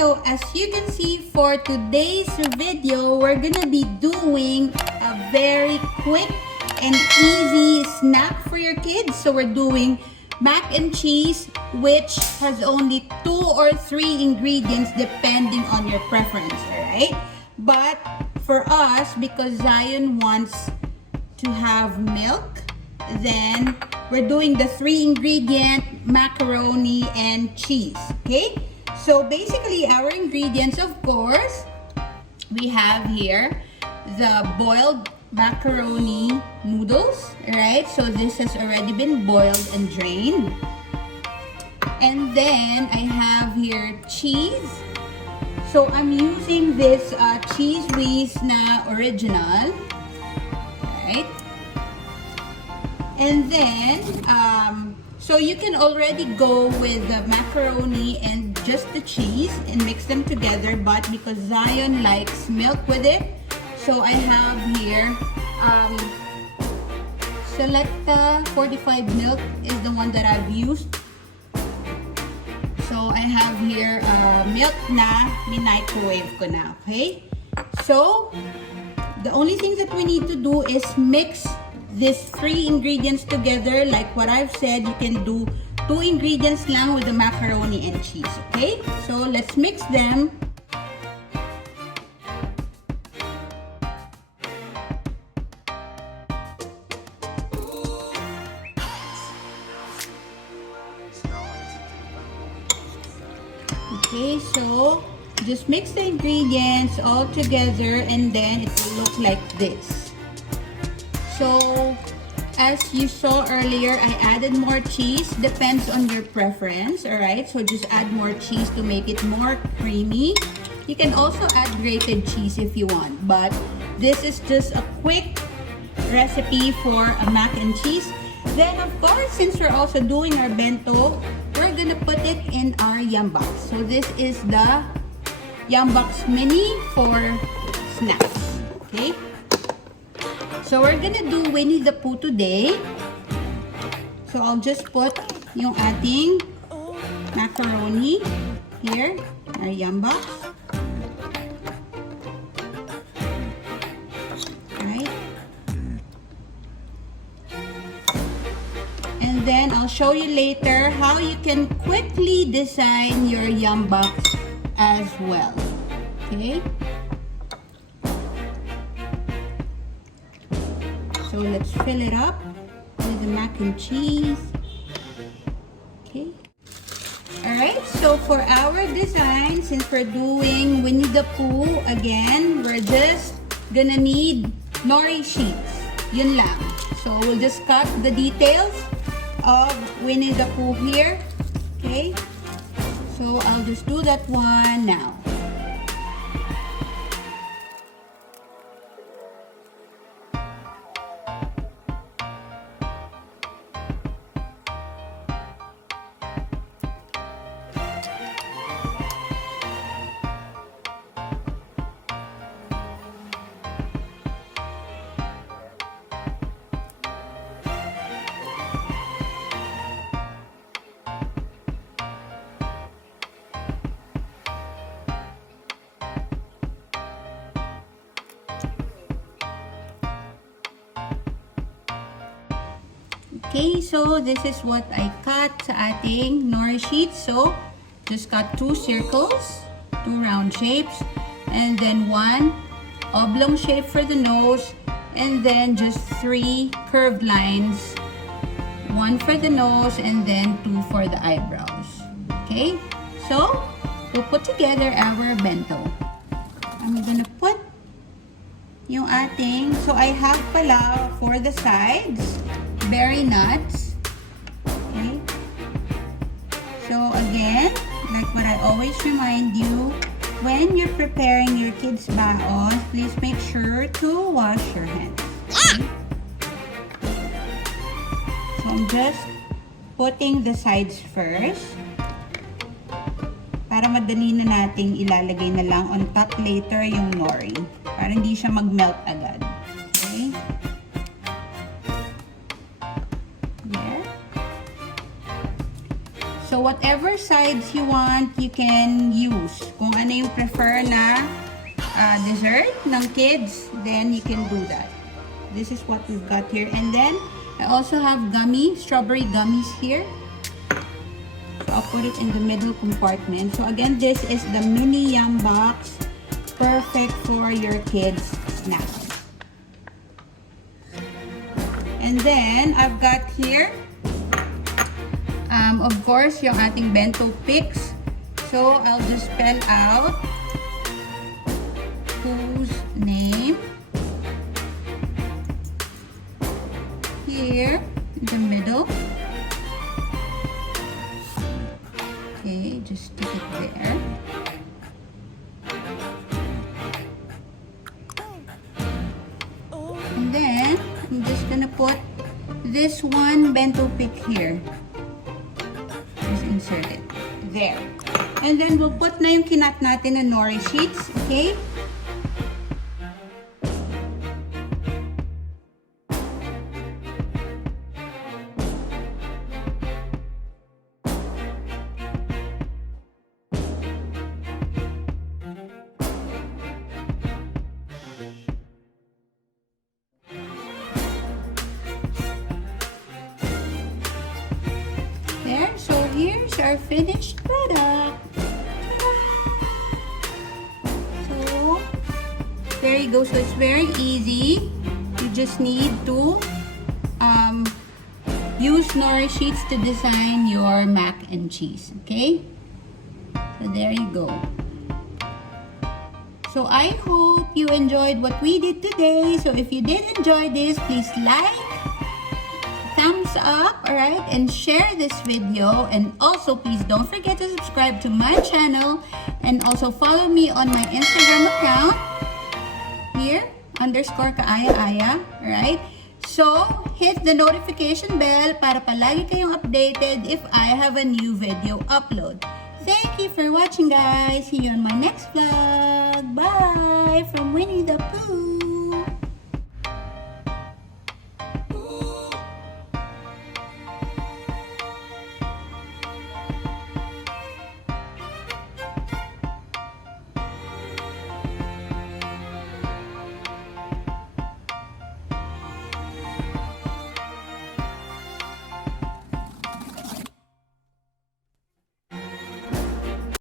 so as you can see for today's video, we're gonna be doing a very quick and easy snack for your kids. So we're doing mac and cheese, which has only 2 or 3 ingredients depending on your preference, alright? But for us, because Zion wants to have milk, then we're doing the 3 ingredient macaroni and cheese, okay? So basically our ingredients, of course, we have here the boiled macaroni noodles, right? So this has already been boiled and drained. And then I have here cheese. So I'm using this Cheese Whiz na original, right? And then, so you can already go with the macaroni and just the cheese and mix them together, but because Zion likes milk with it, so I have here Selecta 45 milk is the one that I've used. So I have here milk na microwave ko na, okay? So the only thing that we need to do is mix these 3 ingredients together. Like what I've said, you can do 2 ingredients lang with the macaroni and cheese, okay? So let's mix them. Okay, so just mix the ingredients all together and then it will look like this. So as you saw earlier, I added more cheese. Depends on your preference, alright? So just add more cheese to make it more creamy. You can also add grated cheese if you want, but this is just a quick recipe for a mac and cheese. Then of course, since we're also doing our bento, we're gonna put it in our yum box. So this is the yum box mini for snacks, okay? So we're gonna do Winnie the Pooh today. So I'll just put yung ating macaroni here, our yum box. Right? And then I'll show you later how you can quickly design your yum box as well. Okay? So let's fill it up with the mac and cheese. Okay. Alright, so for our design, since we're doing Winnie the Pooh, again, we're just gonna need nori sheets. Yun lang. So we'll just cut the details of Winnie the Pooh here. Okay. So I'll just do that one now. Okay, so this is what I cut sa ating nori sheet. So, just cut 2 circles, 2 round shapes, and then 1 oblong shape for the nose, and then just 3 curved lines, 1 for the nose, and then 2 for the eyebrows. Okay, so we'll put together our bento. I'm gonna put yung ating, so I have pala for the sides, berry nuts. Okay. So again, like what I always remind you, when you're preparing your kids' baon, please make sure to wash your hands. Okay? So I'm just putting the sides first para madali na nating ilalagay na lang on top later yung nori para hindi siya mag-melt agad. Okay? So So, whatever sides you want, you can use. Kung ano yung prefer na dessert ng kids, then you can do that. This is what we've got here. And then, I also have strawberry gummies here. So, I'll put it in the middle compartment. So, again, this is the mini yum box. Perfect for your kids' snacks. And then, I've got here, of course, yung ating bento picks. So, I'll just spell out whose name here in the middle. Okay, just stick it there. And then, I'm just gonna put this one bento pick here. Just insert it there. And then, we'll put na yung kinat natin na nori sheets, okay? There, so here's our finished product. So, there you go. So, it's very easy. You just need to use nori sheets to design your mac and cheese. Okay? So, there you go. So, I hope you enjoyed what we did today. So, if you did enjoy this, please like, thumbs up, alright, and share this video. And also, please don't forget to subscribe to my channel and also follow me on my Instagram account here, _Kaayaaya, alright? So, hit the notification bell para palagi kayong updated if I have a new video upload. Thank you for watching, guys. See you on my next vlog. Bye from Winnie the Pooh.